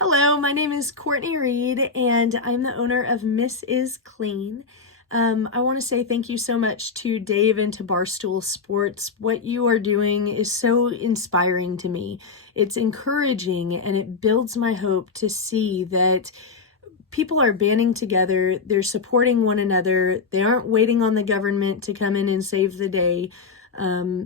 Hello, my name is Courtney Reed, and I'm the owner of Miss Is Clean. I want to say thank you so much to Dave and to Barstool Sports. What you are doing is so inspiring to me. It's encouraging and it builds my hope to see that people are banding together, they're supporting one another, they aren't waiting on the government to come in and save the day.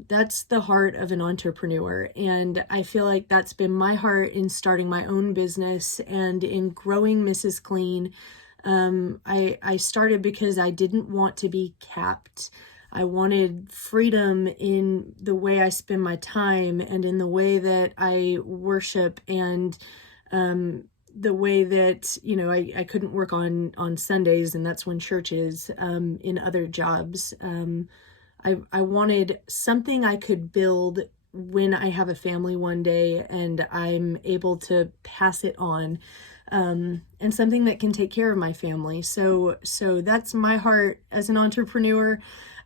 That's the heart of an entrepreneur. And I feel like that's been my heart in starting my own business and in growing Mrs. Clean. I started because I didn't want to be capped. I wanted freedom in the way I spend my time and in the way that I worship and, the way that, I couldn't work on Sundays, and that's when church is, in other jobs. I wanted something I could build when I have a family one day and I'm able to pass it on, and something that can take care of my family. So that's my heart as an entrepreneur.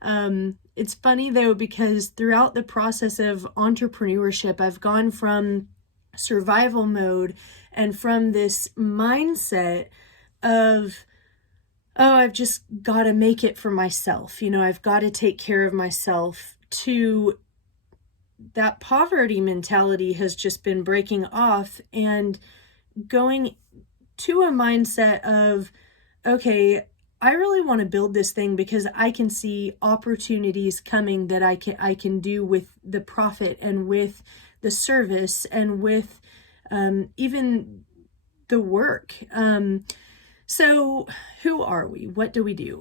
It's funny though, because throughout the process of entrepreneurship, I've gone from survival mode and from this mindset of, oh, I've just got to make it for myself. I've got to take care of myself, to that poverty mentality has just been breaking off and going to a mindset of, okay, I really want to build this thing because I can see opportunities coming that I can do with the profit and with the service and with even the work. So who are we? What do we do?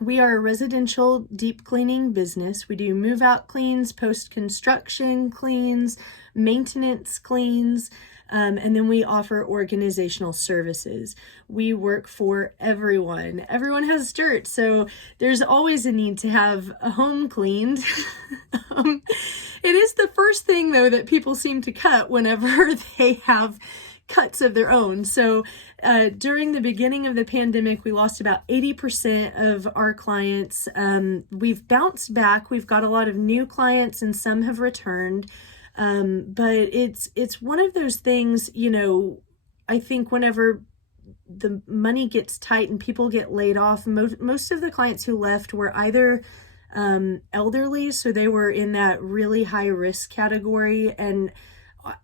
We are a residential deep cleaning business. We do move out cleans, post-construction cleans, maintenance cleans, and then we offer organizational services. We work for everyone. Everyone has dirt, so there's always a need to have a home cleaned. It is the first thing, though, that people seem to cut whenever they have cuts of their own. So during the beginning of the pandemic, we lost about 80% of our clients. We've bounced back. We've got a lot of new clients and some have returned. But it's one of those things, I think whenever the money gets tight and people get laid off, most of the clients who left were either elderly, so they were in that really high risk category, and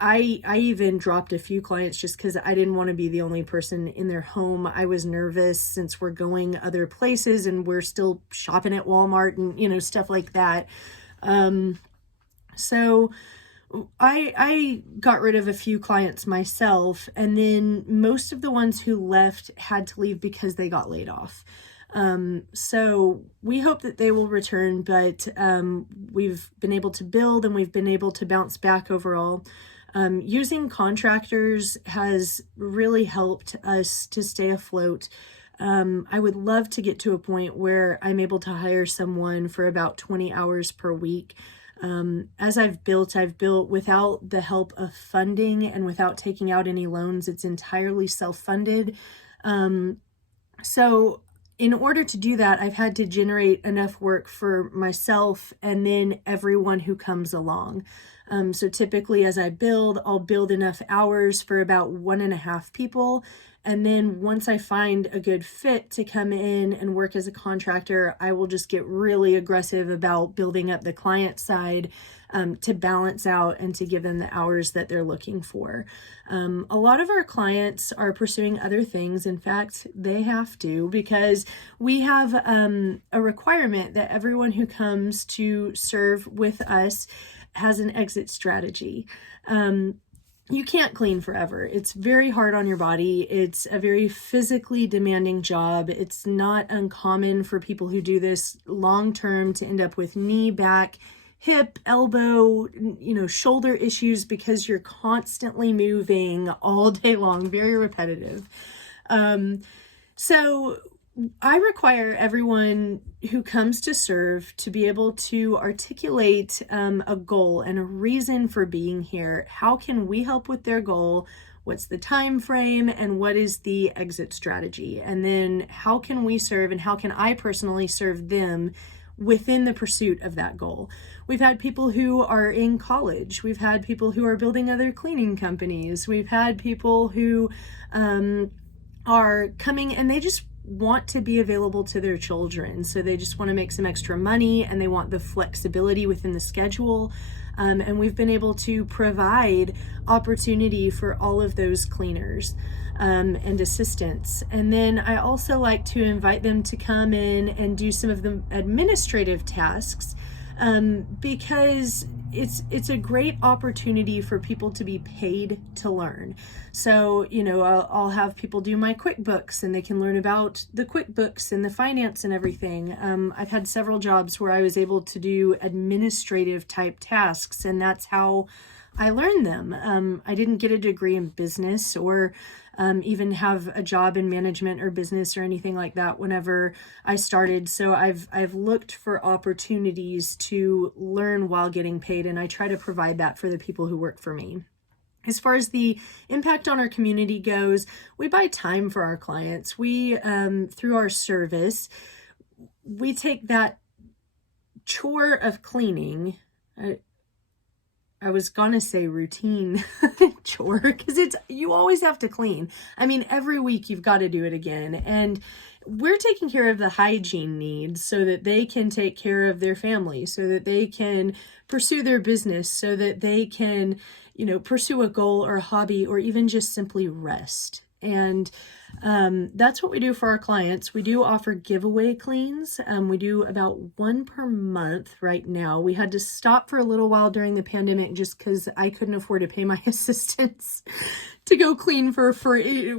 I even dropped a few clients just because I didn't want to be the only person in their home. I was nervous since we're going other places and we're still shopping at Walmart and, stuff like that. So I got rid of a few clients myself, and then most of the ones who left had to leave because they got laid off. So we hope that they will return, but we've been able to build and we've been able to bounce back overall. Using contractors has really helped us to stay afloat. I would love to get to a point where I'm able to hire someone for about 20 hours per week. As I've built without the help of funding and without taking out any loans. It's entirely self-funded. So in order to do that, I've had to generate enough work for myself and then everyone who comes along. So typically as I'll build enough hours for about 1.5 people. And then once I find a good fit to come in and work as a contractor, I will just get really aggressive about building up the client side to balance out and to give them the hours that they're looking for. A lot of our clients are pursuing other things. In fact, they have to, because we have a requirement that everyone who comes to serve with us has an exit strategy. You can't clean forever. It's very hard on your body. It's a very physically demanding job. It's not uncommon for people who do this long term to end up with knee, back, hip, elbow, shoulder issues because you're constantly moving all day long, very repetitive. So I require everyone who comes to serve to be able to articulate a goal and a reason for being here. How can we help with their goal? What's the time frame and what is the exit strategy? And then how can we serve and how can I personally serve them within the pursuit of that goal. We've had people who are in college. We've had people who are building other cleaning companies. We've had people who are coming and they just want to be available to their children. So they just want to make some extra money and they want the flexibility within the schedule. And we've been able to provide opportunity for all of those cleaners and assistants. And then I also like to invite them to come in and do some of the administrative tasks because it's a great opportunity for people to be paid to learn. So, I'll have people do my QuickBooks and they can learn about the QuickBooks and the finance and everything. I've had several jobs where I was able to do administrative type tasks, and that's how I learned them. I didn't get a degree in business or even have a job in management or business or anything like that whenever I started. So I've looked for opportunities to learn while getting paid, and I try to provide that for the people who work for me. As far as the impact on our community goes, we buy time for our clients. We, through our service, we take that chore of cleaning. I was gonna say routine chore because you always have to clean. I mean, every week you've got to do it again. And we're taking care of the hygiene needs so that they can take care of their family, so that they can pursue their business, so that they can, pursue a goal or a hobby or even just simply rest. And that's what we do for our clients. We do offer giveaway cleans. We do about one per month right now. We had to stop for a little while during the pandemic just because I couldn't afford to pay my assistants to go clean for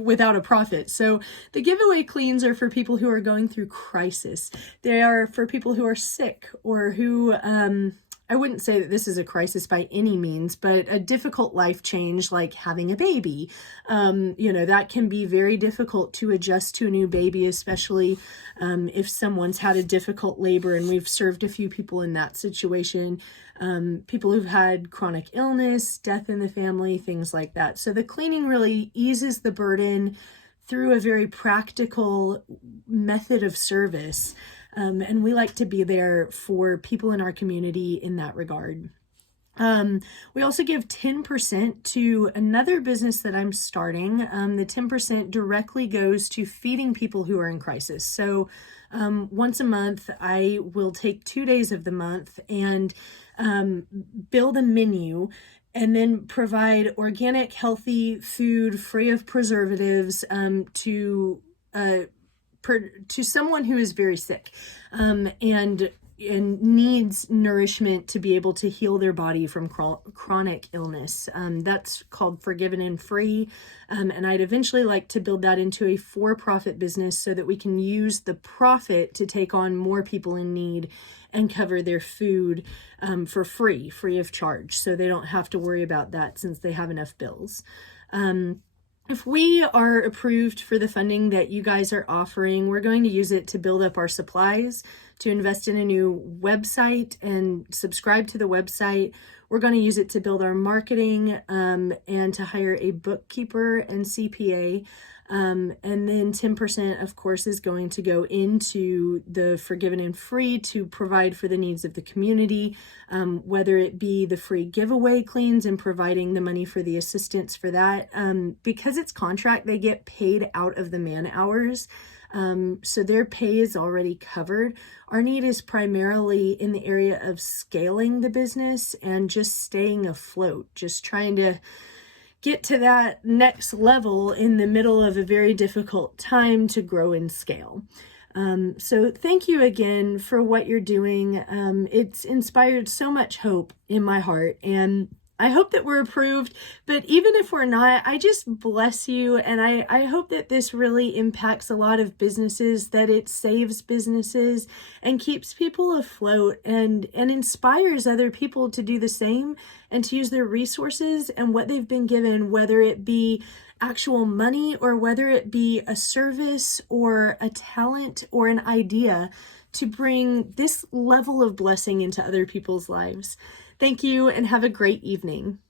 without a profit. So the giveaway cleans are for people who are going through crisis. They are for people who are sick or who I wouldn't say that this is a crisis by any means, but a difficult life change like having a baby. That can be very difficult to adjust to a new baby, especially if someone's had a difficult labor, and we've served a few people in that situation. People who've had chronic illness, death in the family, things like that. So the cleaning really eases the burden through a very practical method of service. And we like to be there for people in our community in that regard. We also give 10% to another business that I'm starting. The 10% directly goes to feeding people who are in crisis. So once a month, I will take 2 days of the month and build a menu and then provide organic, healthy food free of preservatives to someone who is very sick and needs nourishment to be able to heal their body from chronic illness. That's called Forgiven and Free. And I'd eventually like to build that into a for-profit business so that we can use the profit to take on more people in need and cover their food for free of charge. So they don't have to worry about that since they have enough bills. If we are approved for the funding that you guys are offering, we're going to use it to build up our supplies, to invest in a new website and subscribe to the website. We're going to use it to build our marketing and to hire a bookkeeper and CPA. And then 10%, of course, is going to go into the Forgiven and Free to provide for the needs of the community, whether it be the free giveaway cleans and providing the money for the assistance for that. Because it's contract, they get paid out of the man hours. So their pay is already covered. Our need is primarily in the area of scaling the business and just staying afloat, just trying to get to that next level in the middle of a very difficult time to grow and scale. So thank you again for what you're doing. It's inspired so much hope in my heart, and I hope that we're approved, but even if we're not, I just bless you, and I hope that this really impacts a lot of businesses, that it saves businesses and keeps people afloat and inspires other people to do the same and to use their resources and what they've been given, whether it be actual money or whether it be a service or a talent or an idea, to bring this level of blessing into other people's lives. Thank you and have a great evening.